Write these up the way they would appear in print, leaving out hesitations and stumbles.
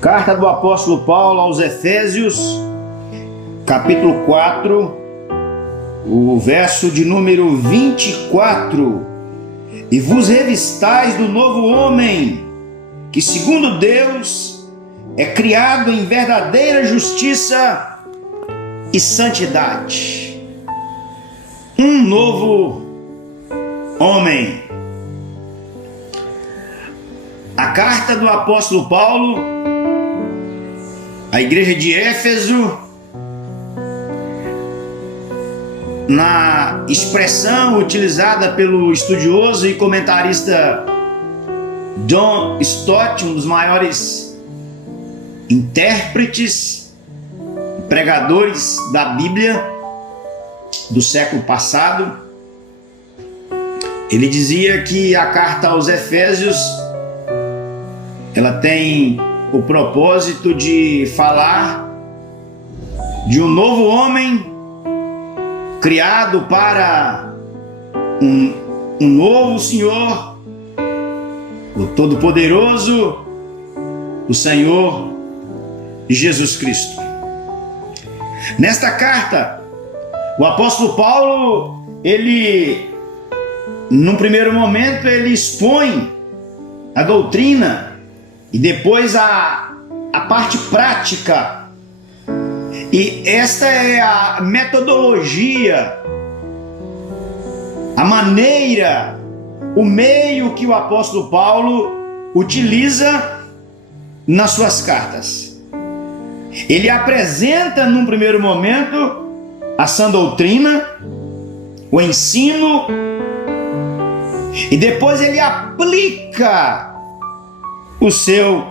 Carta do apóstolo Paulo aos Efésios, capítulo 4, o verso de número 24. E vos revistais do novo homem, que segundo Deus é criado em verdadeira justiça e santidade. Um novo homem. A carta do apóstolo Paulo à igreja de Éfeso, na expressão utilizada pelo estudioso e comentarista John Stott, um dos maiores intérpretes e pregadores da Bíblia do século passado, ele dizia que a carta aos Efésios ela tem o propósito de falar de um novo homem criado para um novo Senhor, o Todo-Poderoso, o Senhor Jesus Cristo. Nesta carta, o apóstolo Paulo, num primeiro momento, ele expõe a doutrina e depois a parte prática. E esta é a metodologia, a maneira, o meio que o apóstolo Paulo utiliza nas suas cartas. Ele apresenta num primeiro momento a sã doutrina, o ensino, e depois ele aplica o seu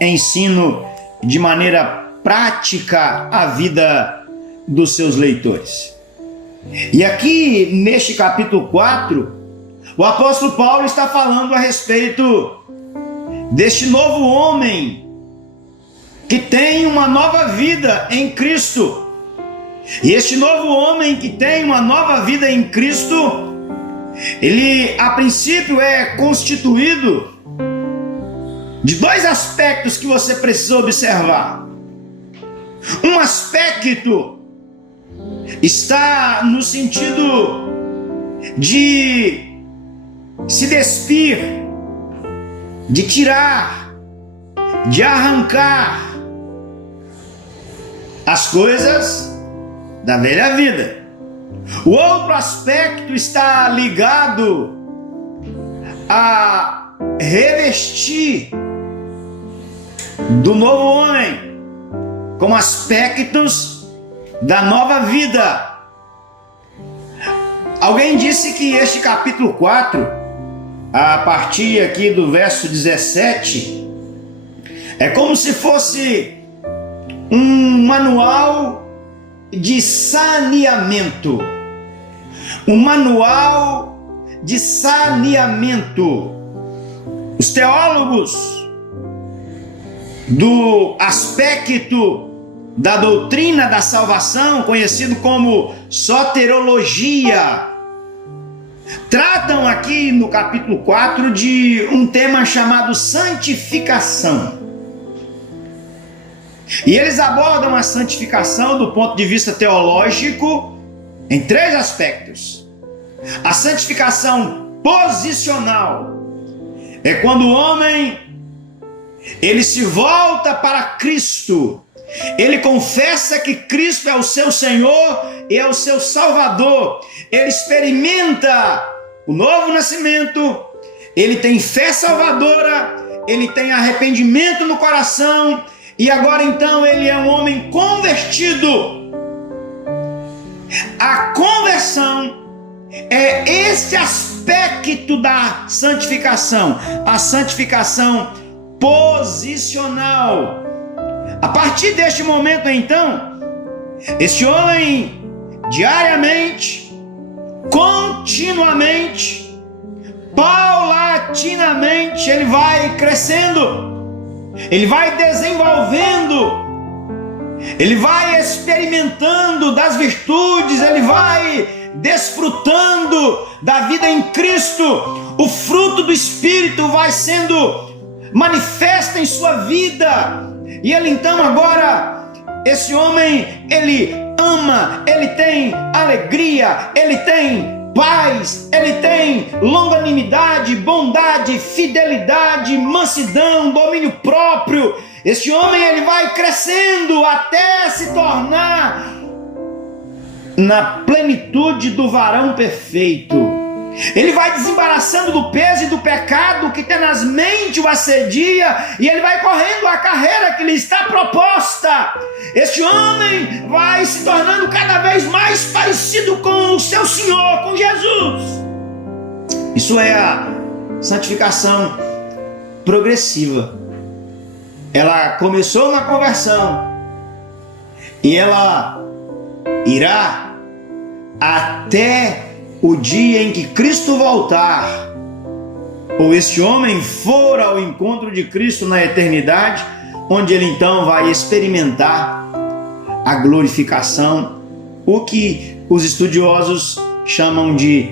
ensino de maneira prática à vida dos seus leitores. E aqui neste capítulo 4, o apóstolo Paulo está falando a respeito deste novo homem que tem uma nova vida em Cristo. E este novo homem que tem uma nova vida em Cristo, ele a princípio é constituído de dois aspectos que você precisa observar. Um aspecto está no sentido de se despir, de tirar, de arrancar as coisas da velha vida. O outro aspecto está ligado a revestir do novo homem com aspectos da nova vida. Alguém disse que este capítulo 4, a partir aqui do verso 17, é como se fosse um manual de saneamento. Um manual de saneamento. Os teólogos do aspecto da doutrina da salvação, conhecido como soterologia, tratam aqui no capítulo 4 de um tema chamado santificação. E eles abordam a santificação do ponto de vista teológico em três aspectos. A santificação posicional é quando o homem ele se volta para Cristo. Ele confessa que Cristo é o seu Senhor e é o seu Salvador. Ele experimenta o novo nascimento. Ele tem fé salvadora. Ele tem arrependimento no coração. E agora então ele é um homem convertido. A conversão é esse aspecto da santificação. A santificação posicional. A partir deste momento, então, este homem diariamente, continuamente, paulatinamente, ele vai crescendo, ele vai desenvolvendo, ele vai experimentando das virtudes, ele vai desfrutando da vida em Cristo. O fruto do Espírito vai sendo manifesta em sua vida. E ele então agora, esse homem, ele ama, ele tem alegria, ele tem paz, ele tem longanimidade, bondade, fidelidade, mansidão, domínio próprio. Este homem, ele vai crescendo até se tornar na plenitude do varão perfeito. Ele vai desembaraçando do peso e do pecado que tenazmente o assedia, e ele vai correndo a carreira que lhe está proposta. Este homem vai se tornando cada vez mais parecido com o seu Senhor, com Jesus. Isso é a santificação progressiva. Ela começou na conversão e ela irá até o dia em que Cristo voltar, ou este homem for ao encontro de Cristo na eternidade, onde ele então vai experimentar a glorificação, o que os estudiosos chamam de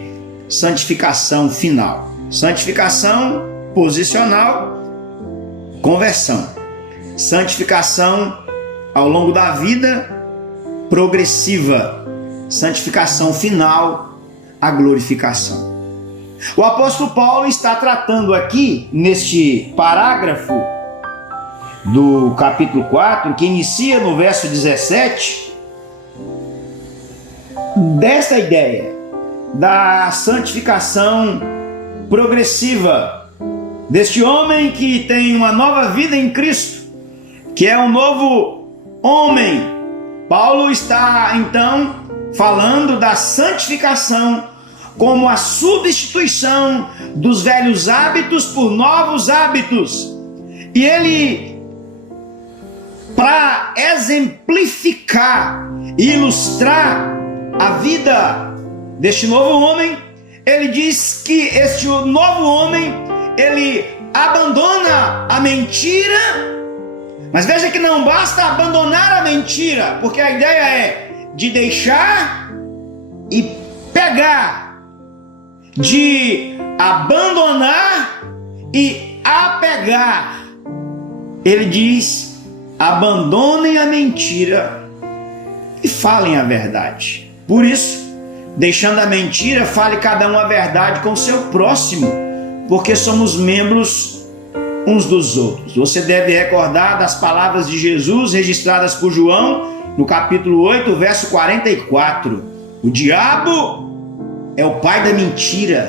santificação final. Santificação posicional, conversão. Santificação ao longo da vida, progressiva. Santificação final, a glorificação. O apóstolo Paulo está tratando aqui, neste parágrafo do capítulo 4, que inicia no verso 17, desta ideia da santificação progressiva, deste homem que tem uma nova vida em Cristo, que é um novo homem. Paulo está então falando da santificação como a substituição dos velhos hábitos por novos hábitos. E ele, para exemplificar e ilustrar a vida deste novo homem, ele diz que este novo homem, ele abandona a mentira. Mas veja que não basta abandonar a mentira, porque a ideia é de deixar e pegar, de abandonar e apegar. Ele diz: abandonem a mentira e falem a verdade. Por isso, deixando a mentira, fale cada um a verdade com o seu próximo, porque somos membros uns dos outros. Você deve recordar das palavras de Jesus registradas por João no capítulo 8, verso 44. O diabo é o pai da mentira.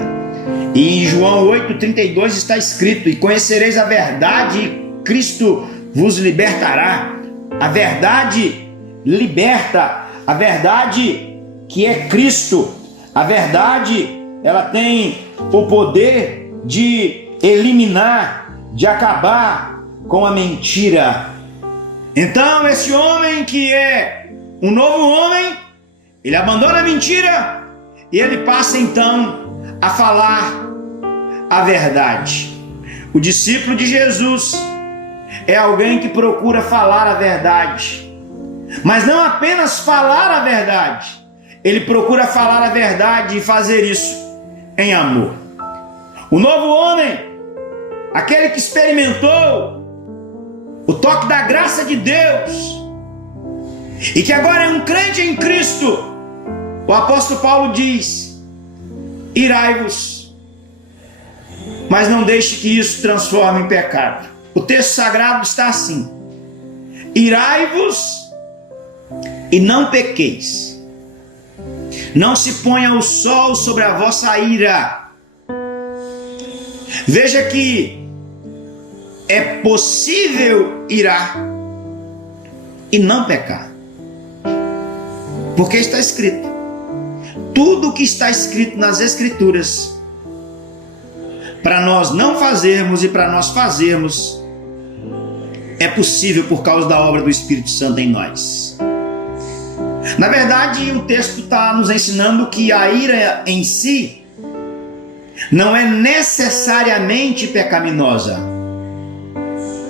E em João 8,32 está escrito: e conhecereis a verdade, e Cristo vos libertará. A verdade liberta, a verdade que é Cristo. A verdade, ela tem o poder de eliminar, de acabar com a mentira. Então esse homem que é um novo homem, ele abandona a mentira e ele passa então a falar a verdade. O discípulo de Jesus é alguém que procura falar a verdade, mas não apenas falar a verdade, ele procura falar a verdade e fazer isso em amor. O novo homem, aquele que experimentou o toque da graça de Deus e que agora é um crente em Cristo, o apóstolo Paulo diz: irai-vos, mas não deixe que isso transforme em pecado. O texto sagrado está assim: irai-vos e não pequeis, não se ponha o sol sobre a vossa ira. Veja que é possível irar e não pecar, porque está escrito. Tudo o que está escrito nas Escrituras, para nós não fazermos e para nós fazermos, é possível por causa da obra do Espírito Santo em nós. Na verdade, o texto está nos ensinando que a ira em si não é necessariamente pecaminosa,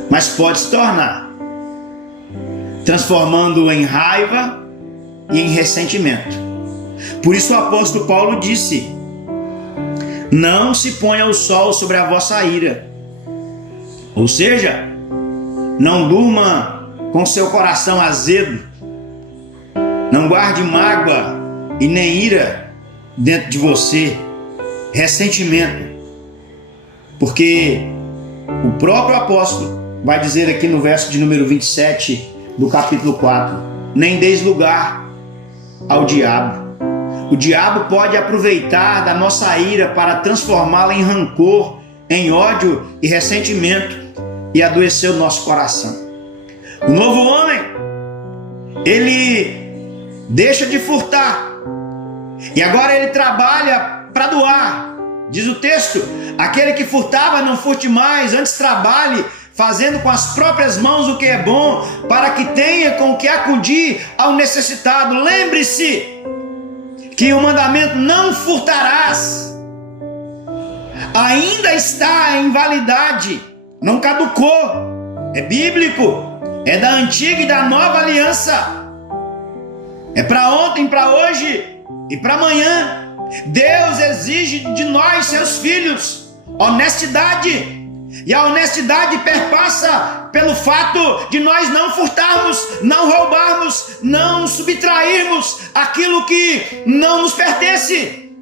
mas pode se tornar, transformando em raiva e em ressentimento. Por isso o apóstolo Paulo disse: não se ponha o sol sobre a vossa ira. Ou seja, não durma com seu coração azedo, não guarde mágoa e nem ira dentro de você, ressentimento, porque o próprio apóstolo vai dizer aqui no verso de número 27 do capítulo 4, nem deis lugar ao diabo. O diabo pode aproveitar da nossa ira para transformá-la em rancor, em ódio e ressentimento e adoecer o nosso coração. O novo homem, ele deixa de furtar e agora ele trabalha para doar. Diz o texto: aquele que furtava não furte mais, antes trabalhe, fazendo com as próprias mãos o que é bom, para que tenha com que acudir ao necessitado. Lembre-se que o mandamento não furtarás ainda está em validade, não caducou, é bíblico, é da antiga e da nova aliança, é para ontem, para hoje e para amanhã. Deus exige de nós, seus filhos, honestidade. E a honestidade perpassa pelo fato de nós não furtarmos, não roubarmos, não subtrairmos aquilo que não nos pertence.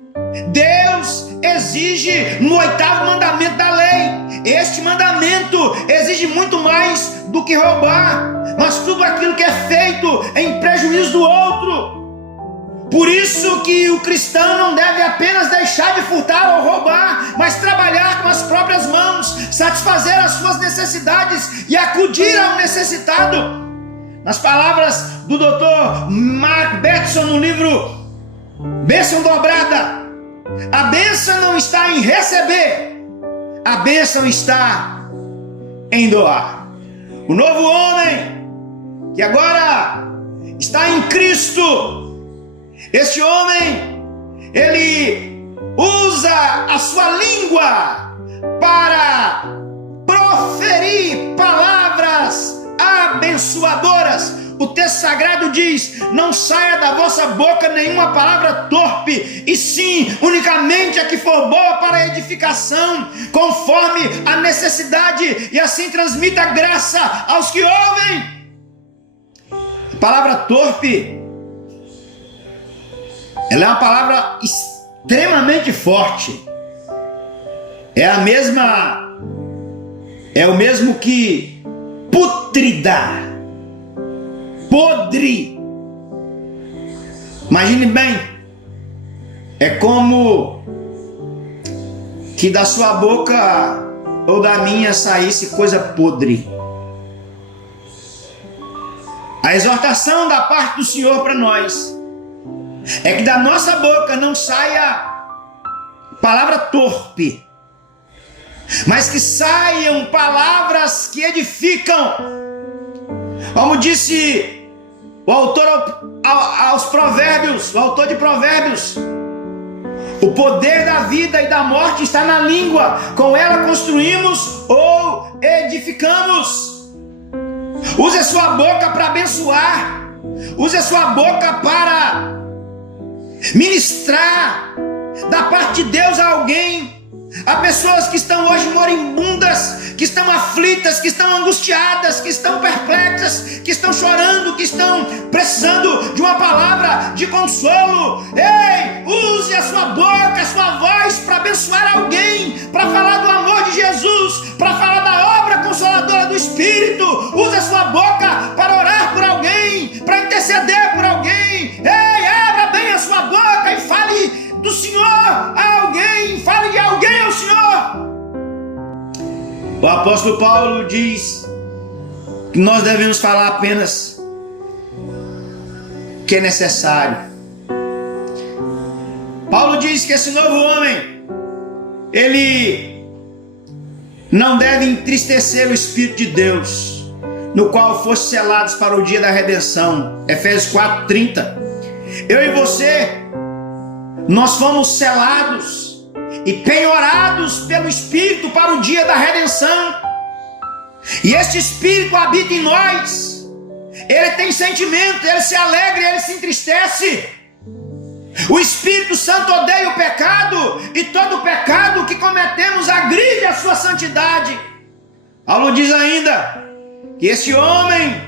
Deus exige no 8º mandamento da lei. Este mandamento exige muito mais do que roubar, mas tudo aquilo que é feito em prejuízo do outro. Por isso que o cristão não deve apenas deixar de furtar ou roubar, mas trabalhar com as próprias mãos, satisfazer as suas necessidades e acudir ao necessitado. Nas palavras do Dr. Mark Batson no livro Bênção Dobrada, a bênção não está em receber, a bênção está em doar. O novo homem que agora está em Cristo, este homem, ele usa a sua língua para proferir palavras abençoadoras. O texto sagrado diz: não saia da vossa boca nenhuma palavra torpe, e sim unicamente a que for boa para a edificação, conforme a necessidade, e assim transmita graça aos que ouvem. A palavra torpe, ela é uma palavra extremamente forte. É o mesmo que putrida, podre. Imagine bem, é como que da sua boca ou da minha saísse coisa podre. A exortação da parte do Senhor para nós é que da nossa boca não saia palavra torpe, mas que saiam palavras que edificam. Como disse o autor aos Provérbios, o autor de Provérbios: o poder da vida e da morte está na língua, com ela construímos ou edificamos. Use a sua boca para abençoar, use a sua boca para ministrar da parte de Deus a alguém. Há pessoas que estão hoje moribundas, que estão aflitas, que estão angustiadas, que estão perplexas, que estão chorando, que estão precisando de uma palavra de consolo. Ei, use a sua boca, a sua voz para abençoar alguém, para falar do amor de Jesus, para falar da obra consoladora do Espírito. Use a sua boca para orar por alguém, para interceder por alguém. Ei, abra bem a sua boca e fale do Senhor a alguém, fale de alguém ao Senhor. O apóstolo Paulo diz que nós devemos falar apenas o que é necessário. Paulo diz que esse novo homem, ele não deve entristecer o Espírito de Deus, no qual foste selados para o dia da redenção. Efésios 4:30. Eu e você, nós fomos selados e penhorados pelo Espírito para o dia da redenção. E este Espírito habita em nós. Ele tem sentimento, ele se alegra, ele se entristece. O Espírito Santo odeia o pecado, e todo pecado que cometemos agride a sua santidade. Paulo diz ainda que esse homem,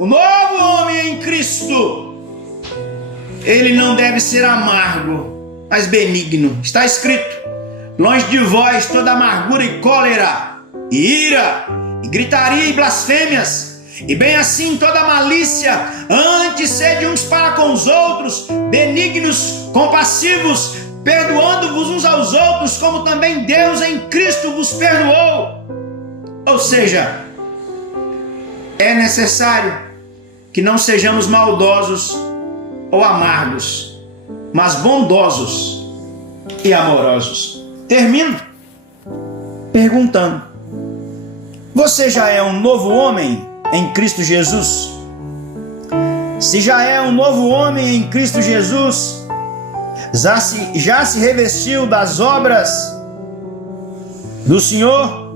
o novo homem em Cristo, ele não deve ser amargo, mas benigno. Está escrito: longe de vós toda amargura e cólera, e ira, e gritaria e blasfêmias, e bem assim toda malícia. Antes sede uns para com os outros, benignos, compassivos, perdoando-vos uns aos outros, como também Deus em Cristo vos perdoou. Ou seja, é necessário que não sejamos maldosos ou amargos, mas bondosos e amorosos. Termino perguntando: você já é um novo homem em Cristo Jesus? Se já é um novo homem em Cristo Jesus, já se revestiu das obras do Senhor?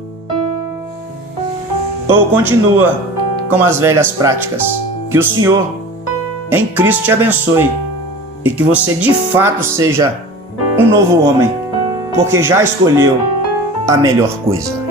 Ou continua com as velhas práticas? Que o Senhor em Cristo te abençoe e que você de fato seja um novo homem, porque já escolheu a melhor coisa.